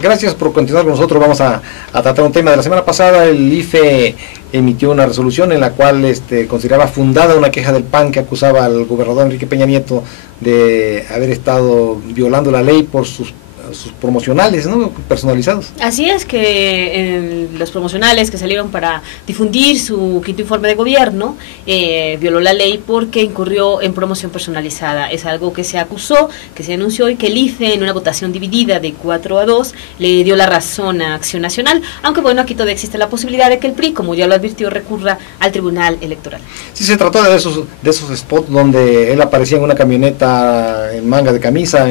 Gracias por continuar con nosotros. Vamos a tratar un tema. De la semana pasada el IFE emitió una resolución en la cual consideraba fundada una queja del PAN que acusaba al gobernador Enrique Peña Nieto de haber estado violando la ley por sus promocionales, ¿no?, personalizados. Así es, que los promocionales que salieron para difundir su quinto informe de gobierno violó la ley porque incurrió en promoción personalizada. Es algo que se acusó, que se denunció, y que el IFE, en una votación dividida de 4-2, le dio la razón a Acción Nacional, aunque bueno, aquí todavía existe la posibilidad de que el PRI, como ya lo advirtió, recurra al Tribunal Electoral. Sí, se trató de esos spots donde él aparecía en una camioneta en manga de camisa,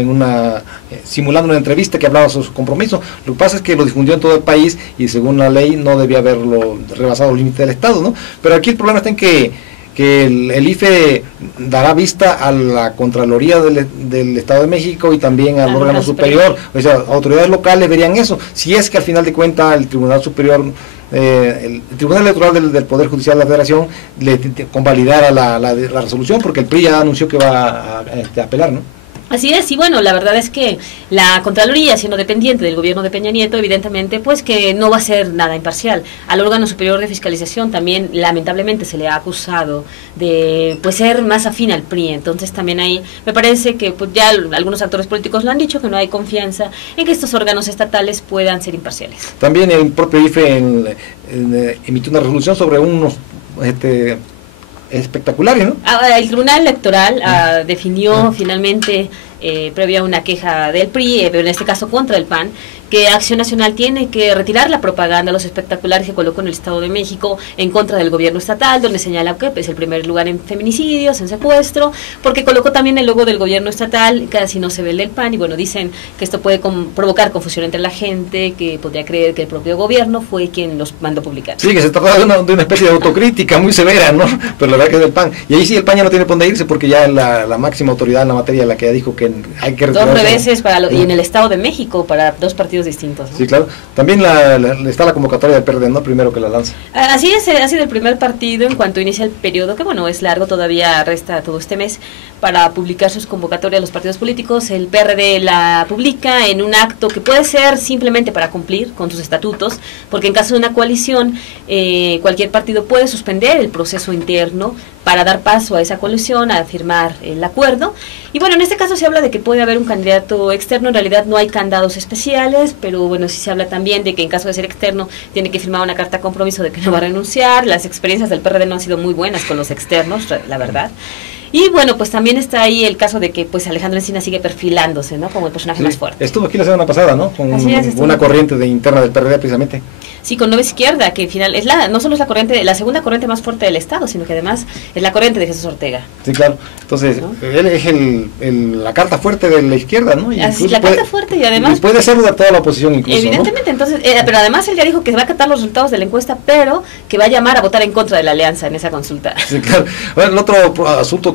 simulando una entrevista que hablaba sobre su compromiso. Lo que pasa es que lo difundió en todo el país y según la ley no debía haberlo rebasado el límite del Estado, ¿no? Pero aquí el problema está en que el IFE dará vista a la Contraloría del Estado de México y también al órgano superior. O sea, autoridades locales verían eso. Si es que al final de cuentas el Tribunal Superior, el Tribunal Electoral del Poder Judicial de la Federación le convalidara la resolución, porque el PRI ya anunció que va a apelar, ¿no? Así es, y bueno, la verdad es que la Contraloría, siendo dependiente del gobierno de Peña Nieto, evidentemente, pues que no va a ser nada imparcial. Al órgano superior de fiscalización también, lamentablemente, se le ha acusado de pues ser más afín al PRI. Entonces también ahí me parece que pues, ya algunos actores políticos lo han dicho, que no hay confianza en que estos órganos estatales puedan ser imparciales. También el propio IFE emitió una resolución sobre unos espectaculares, ¿no? El Tribunal Electoral definió finalmente, previa a una queja del PRI, pero en este caso contra el PAN, que Acción Nacional tiene que retirar la propaganda, los espectaculares que colocó en el Estado de México en contra del gobierno estatal, donde señala que es el primer lugar en feminicidios, en secuestro, porque colocó también el logo del gobierno estatal, casi no se ve el del PAN, y bueno, dicen que esto puede provocar confusión entre la gente, que podría creer que el propio gobierno fue quien los mandó publicar. Sí, que se trata de una especie de autocrítica muy severa, ¿no? Pero la verdad que es del PAN. Y ahí sí el PAN ya no tiene por dónde irse, porque ya la máxima autoridad en la materia, la que ya dijo que hay que retirar. Dos reveses y en el Estado de México para dos partidos distintos, ¿no? Sí, claro. También está la convocatoria del PRD, ¿no? Primero que la lanza. Así es, ha sido el primer partido en cuanto inicia el periodo, que bueno, es largo, todavía resta todo este mes para publicar sus convocatorias a los partidos políticos. El PRD la publica en un acto que puede ser simplemente para cumplir con sus estatutos, porque en caso de una coalición, cualquier partido puede suspender el proceso interno para dar paso a esa coalición, a firmar el acuerdo. Y bueno, en este caso se habla de que puede haber un candidato externo. En realidad no hay candados especiales, pero bueno, sí se habla también de que en caso de ser externo tiene que firmar una carta de compromiso de que no va a renunciar. Las experiencias del PRD no han sido muy buenas con los externos, la verdad. Y bueno, pues también está ahí el caso de que pues Alejandro Encinas sigue perfilándose, ¿no?, como el personaje más fuerte. Estuvo aquí la semana pasada, ¿no?, con una corriente interna del PRD precisamente. Sí, con Nueva Izquierda, que al final es no solo es la segunda corriente más fuerte del Estado, sino que además es la corriente de Jesús Ortega. Sí, claro. Entonces, ¿no?, él es la carta fuerte de la izquierda, ¿no? Y así, la carta fuerte, y además puede ser de toda la oposición incluso, evidentemente, ¿no? Entonces, pero además él ya dijo que va a acatar los resultados de la encuesta, pero que va a llamar a votar en contra de la alianza en esa consulta. Sí, claro. Bueno, el otro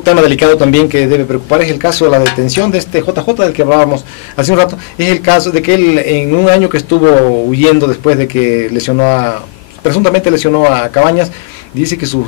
tema delicado también que debe preocupar es el caso de la detención de JJ, del que hablábamos hace un rato. Es el caso de que él, en un año que estuvo huyendo después de que presuntamente lesionó a Cabañas, dice que sus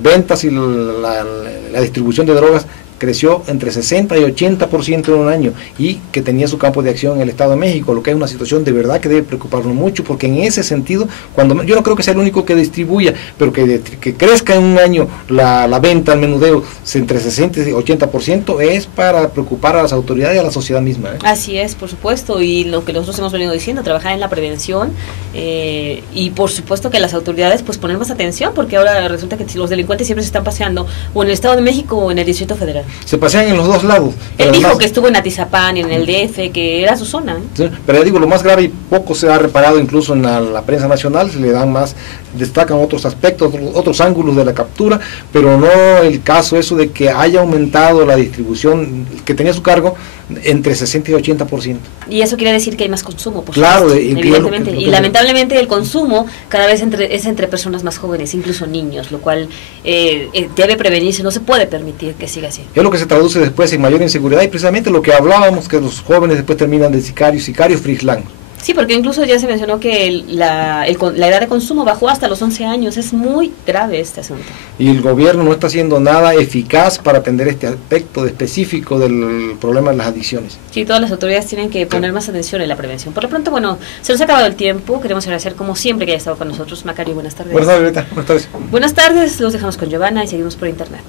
ventas y la distribución de drogas creció entre 60 y 80% en un año, y que tenía su campo de acción en el Estado de México, lo que es una situación de verdad que debe preocuparnos mucho, porque en ese sentido, yo no creo que sea el único que distribuya, pero que crezca en un año la venta, el menudeo, entre 60 y 80%, es para preocupar a las autoridades y a la sociedad misma, ¿eh? Así es, por supuesto, y lo que nosotros hemos venido diciendo, trabajar en la prevención, y por supuesto que las autoridades pues poner más atención, porque ahora resulta que los delincuentes siempre se están paseando o en el Estado de México o en el Distrito Federal. Se pasean en los dos lados. Él dijo que estuvo en Atizapán y en el DF, que era su zona, ¿eh? Sí, pero ya digo, lo más grave, y poco se ha reparado incluso en la prensa nacional, se le dan más, destacan otros aspectos, otros ángulos de la captura, pero no el caso eso de que haya aumentado la distribución que tenía a su cargo entre 60 y 80%. Y eso quiere decir que hay más consumo, por supuesto, evidentemente, y lamentablemente el consumo cada vez es entre personas más jóvenes, incluso niños, lo cual debe prevenirse, no se puede permitir que siga así. Es lo que se traduce después en mayor inseguridad, y precisamente lo que hablábamos, que los jóvenes después terminan de sicarios frislan. Sí, porque incluso ya se mencionó que la edad de consumo bajó hasta los 11 años. Es muy grave este asunto. Y el gobierno no está haciendo nada eficaz para atender este aspecto específico del problema de las adicciones. Sí, todas las autoridades tienen que poner más atención en la prevención. Por lo pronto, bueno, se nos ha acabado el tiempo. Queremos agradecer como siempre que haya estado con nosotros. Macario, buenas tardes. Buenas tardes, Greta. Buenas tardes. Buenas tardes, los dejamos con Giovanna y seguimos por internet.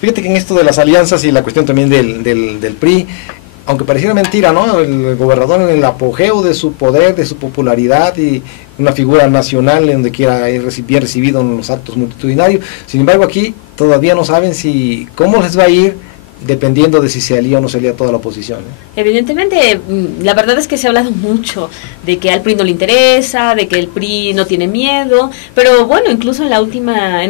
Fíjate que en esto de las alianzas y la cuestión también del PRI, aunque pareciera mentira, ¿no? El gobernador en el apogeo de su poder, de su popularidad y una figura nacional en donde quiera ir bien recibido en los actos multitudinarios. Sin embargo, aquí todavía no saben cómo les va a ir, dependiendo de si se alía o no se alía toda la oposición, ¿eh? Evidentemente, la verdad es que se ha hablado mucho de que al PRI no le interesa, de que el PRI no tiene miedo, pero bueno, incluso en la última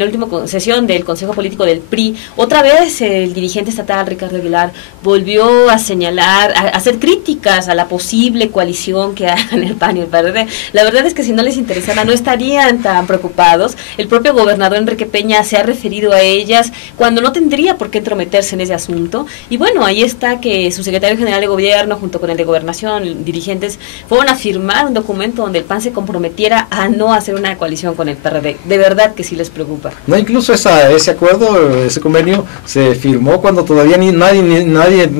sesión del Consejo Político del PRI, otra vez el dirigente estatal Ricardo Aguilar volvió a señalar, a hacer críticas a la posible coalición que hagan el PAN y el PRD. La verdad es que si no les interesara no estarían tan preocupados. El propio gobernador Enrique Peña se ha referido a ellas cuando no tendría por qué entrometerse en ese asunto. Y bueno, ahí está que su secretario general de gobierno junto con el de gobernación, dirigentes, fueron a firmar un documento donde el PAN se comprometiera a no hacer una coalición con el PRD. De verdad que sí les preocupa. No, incluso ese acuerdo, ese convenio se firmó cuando todavía nadie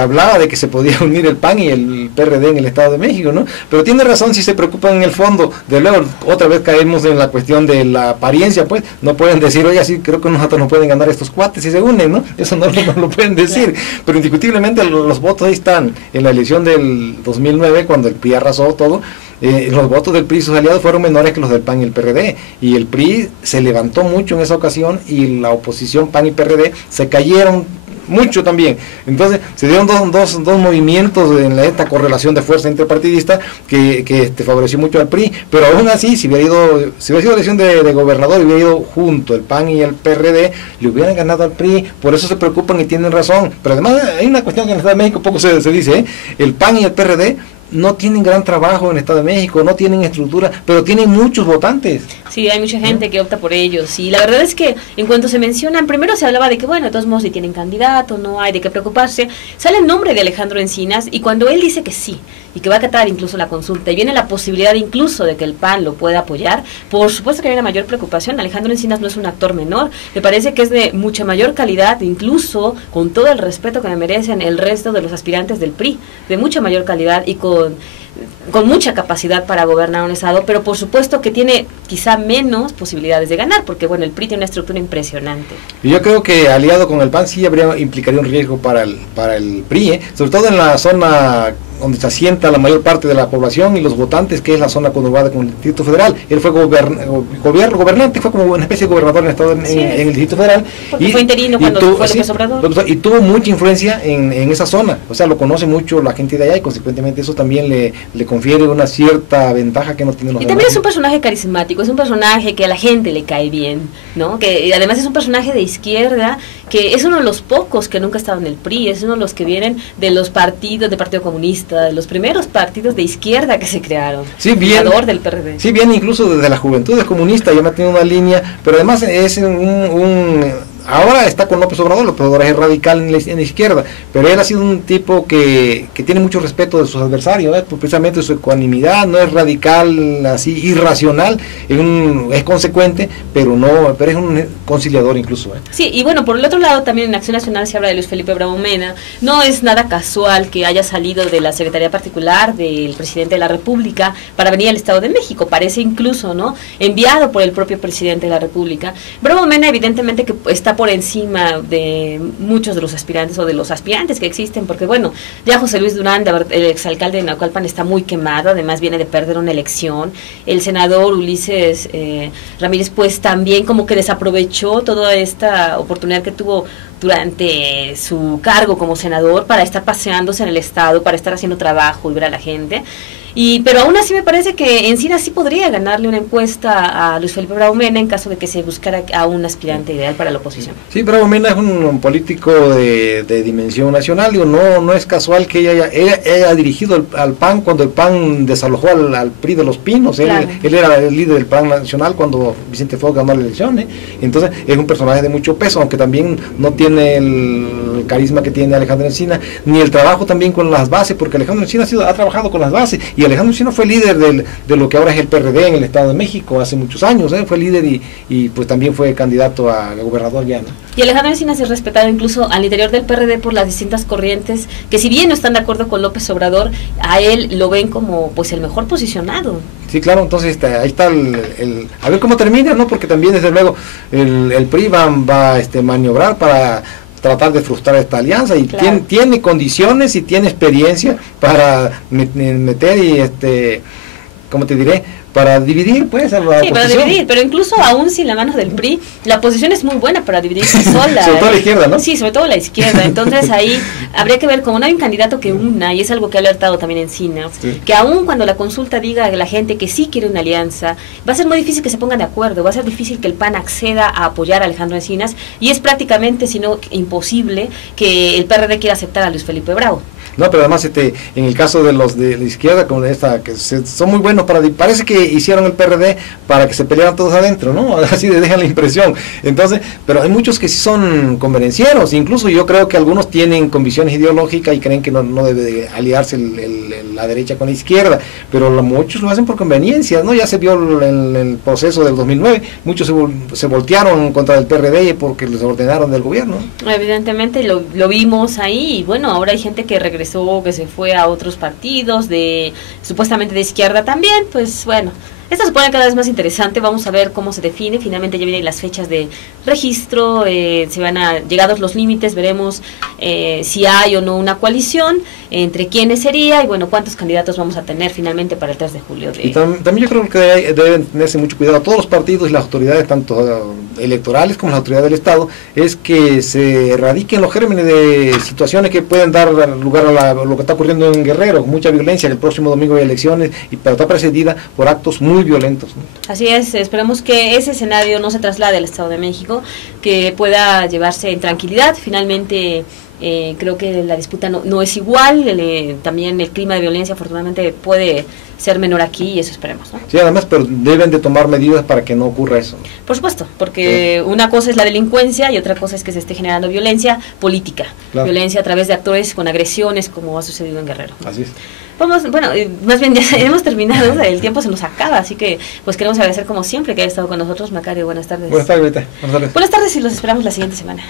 hablaba de que se podía unir el PAN y el PRD en el Estado de México, ¿no? Pero tiene razón si se preocupan en el fondo. De luego otra vez caemos en la cuestión de la apariencia, pues no pueden decir, oye, sí, creo que nosotros nos pueden ganar estos cuates si se unen, ¿no? Eso no lo pueden decir, pero indiscutiblemente los votos ahí están. En la elección del 2009, cuando el PRI arrasó todo, los votos del PRI y sus aliados fueron menores que los del PAN y el PRD, y el PRI se levantó mucho en esa ocasión y la oposición PAN y PRD se cayeron mucho también. Entonces se dieron dos movimientos en esta correlación de fuerza interpartidista que favoreció mucho al PRI, pero aún así si hubiera sido elección de gobernador y hubiera ido junto el PAN y el PRD, le hubieran ganado al PRI. Por eso se preocupan y tienen razón. Pero además hay una cuestión que en el Estado de México poco se dice, ¿eh? El PAN y el PRD no tienen gran trabajo en el Estado de México, no tienen estructura, pero tienen muchos votantes. Sí, hay mucha gente que opta por ellos. Y la verdad es que en cuanto se mencionan, primero se hablaba de que, bueno, de todos modos, si tienen candidato, no hay de qué preocuparse. Sale el nombre de Alejandro Encinas y cuando él dice que sí, y que va a acatar incluso la consulta, y viene la posibilidad incluso de que el PAN lo pueda apoyar, por supuesto que hay una mayor preocupación. Alejandro Encinas no es un actor menor, me parece que es de mucha mayor calidad, incluso con todo el respeto que me merecen el resto de los aspirantes del PRI, de mucha mayor calidad y con mucha capacidad para gobernar un estado, pero por supuesto que tiene quizá menos posibilidades de ganar, porque bueno, el PRI tiene una estructura impresionante. Y yo creo que aliado con el PAN sí implicaría un riesgo para el PRI, sobre todo en la zona donde se asienta la mayor parte de la población y los votantes, que es la zona conurbada con el Distrito Federal. Él fue gobernante, fue como una especie de gobernador en el, estado, en el Distrito Federal. Porque fue interino cuando fue López Obrador. Y tuvo mucha influencia en esa zona, o sea, lo conoce mucho la gente de allá y consecuentemente eso también le confiere una cierta ventaja que no tiene los demás. Y también es un personaje carismático, es un personaje que a la gente le cae bien, ¿no? Que además es un personaje de izquierda, que es uno de los pocos que nunca ha estado en el PRI, es uno de los que vienen de los partidos, del Partido Comunista, de los primeros partidos de izquierda que se crearon, sí, bien, del PRD. Sí, bien, incluso desde la juventud es comunista, ya me ha tenido una línea, pero además es ahora está con López Obrador es radical en la izquierda, pero él ha sido un tipo que tiene mucho respeto de sus adversarios, precisamente su ecuanimidad, no es radical, así irracional, es consecuente, pero es un conciliador incluso. Sí, y bueno, por el otro lado también en Acción Nacional se habla de Luis Felipe Bravo Mena. No es nada casual que haya salido de la Secretaría Particular del Presidente de la República para venir al Estado de México, parece incluso, ¿no?, enviado por el propio Presidente de la República. Bravo Mena evidentemente que está por encima de muchos de los aspirantes o de los aspirantes que existen, porque bueno, ya José Luis Durán, el exalcalde de Naucalpan, está muy quemado, además viene de perder una elección. El senador Ulises Ramírez pues también como que desaprovechó toda esta oportunidad que tuvo durante su cargo como senador para estar paseándose en el estado, para estar haciendo trabajo y ver a la gente. Pero aún así me parece que Encinas sí podría ganarle una encuesta a Luis Felipe Bravo Mena en caso de que se buscara a un aspirante ideal para la oposición. Sí, Bravo Mena es un político de dimensión nacional, digo, no es casual que ella haya dirigido al PAN cuando el PAN desalojó al PRI de Los Pinos. Claro. Él era el líder del PAN nacional cuando Vicente Fox ganó la elección, entonces es un personaje de mucho peso, aunque también no tiene el carisma que tiene Alejandro Encinas, ni el trabajo también con las bases, porque Alejandro Encinas ha trabajado con las bases, y Alejandro Encinas fue líder de lo que ahora es el PRD en el Estado de México hace muchos años, fue líder y pues también fue candidato a gobernador ya, ¿no? Y Alejandro Encinas es respetado incluso al interior del PRD por las distintas corrientes que, si bien no están de acuerdo con López Obrador, a él lo ven como pues el mejor posicionado. Sí, claro, entonces ahí está a ver cómo termina, ¿no? Porque también desde luego el PRI va a maniobrar para tratar de frustrar esta alianza y claro, tiene condiciones y tiene experiencia para meter y ¿cómo te diré? Para dividir, pues, a la oposición. Para dividir, pero incluso aún sin la mano del PRI, la oposición es muy buena para dividirse sola. Sobre todo la izquierda, ¿no? Sí, sobre todo la izquierda. Entonces ahí habría que ver, como no hay un candidato que una, y es algo que ha alertado también Encinas, sí, que aún cuando la consulta diga a la gente que sí quiere una alianza, va a ser muy difícil que se pongan de acuerdo, va a ser difícil que el PAN acceda a apoyar a Alejandro Encinas, y es prácticamente, si no imposible, que el PRD quiera aceptar a Luis Felipe Bravo. No, pero además en el caso de los de la izquierda, como esta, que son muy buenos parece que hicieron el PRD para que se pelearan todos adentro, ¿no? Así le dejan la impresión. Entonces, pero hay muchos que sí son convenencieros, incluso yo creo que algunos tienen convicciones ideológicas y creen que no debe de aliarse la derecha con la izquierda, pero muchos lo hacen por conveniencia, ¿no? Ya se vio en el proceso del 2009, muchos se voltearon contra el PRD porque les ordenaron del gobierno. Evidentemente lo vimos ahí, y bueno, ahora hay gente que regresó, que se fue a otros partidos supuestamente de izquierda también. Pues bueno, esto se pone cada vez más interesante. Vamos a ver cómo se define. Finalmente ya vienen las fechas de registro, llegados los límites, veremos si hay o no una coalición, entre quiénes sería, y bueno, cuántos candidatos vamos a tener finalmente para el 3 de julio. Y también yo creo que deben tenerse mucho cuidado todos los partidos y las autoridades, tanto electorales como las autoridades del Estado, es que se erradiquen los gérmenes de situaciones que pueden dar lugar a lo que está ocurriendo en Guerrero, mucha violencia, que el próximo domingo hay elecciones, pero está precedida por actos muy violentos, ¿no? Así es, esperemos que ese escenario no se traslade al Estado de México, que pueda llevarse en tranquilidad. Finalmente creo que la disputa no es igual, también el clima de violencia afortunadamente puede ser menor aquí, y eso esperemos, ¿no? Sí, además, pero deben de tomar medidas para que no ocurra eso. Por supuesto, porque una cosa es la delincuencia y otra cosa es que se esté generando violencia política, claro, violencia a través de actores con agresiones, como ha sucedido en Guerrero. Así es. Bueno, más bien ya hemos terminado, el tiempo se nos acaba, así que pues queremos agradecer como siempre que haya estado con nosotros. Macario, buenas tardes. Buenas tardes, Buenas tardes. Buenas tardes, y los esperamos la siguiente semana.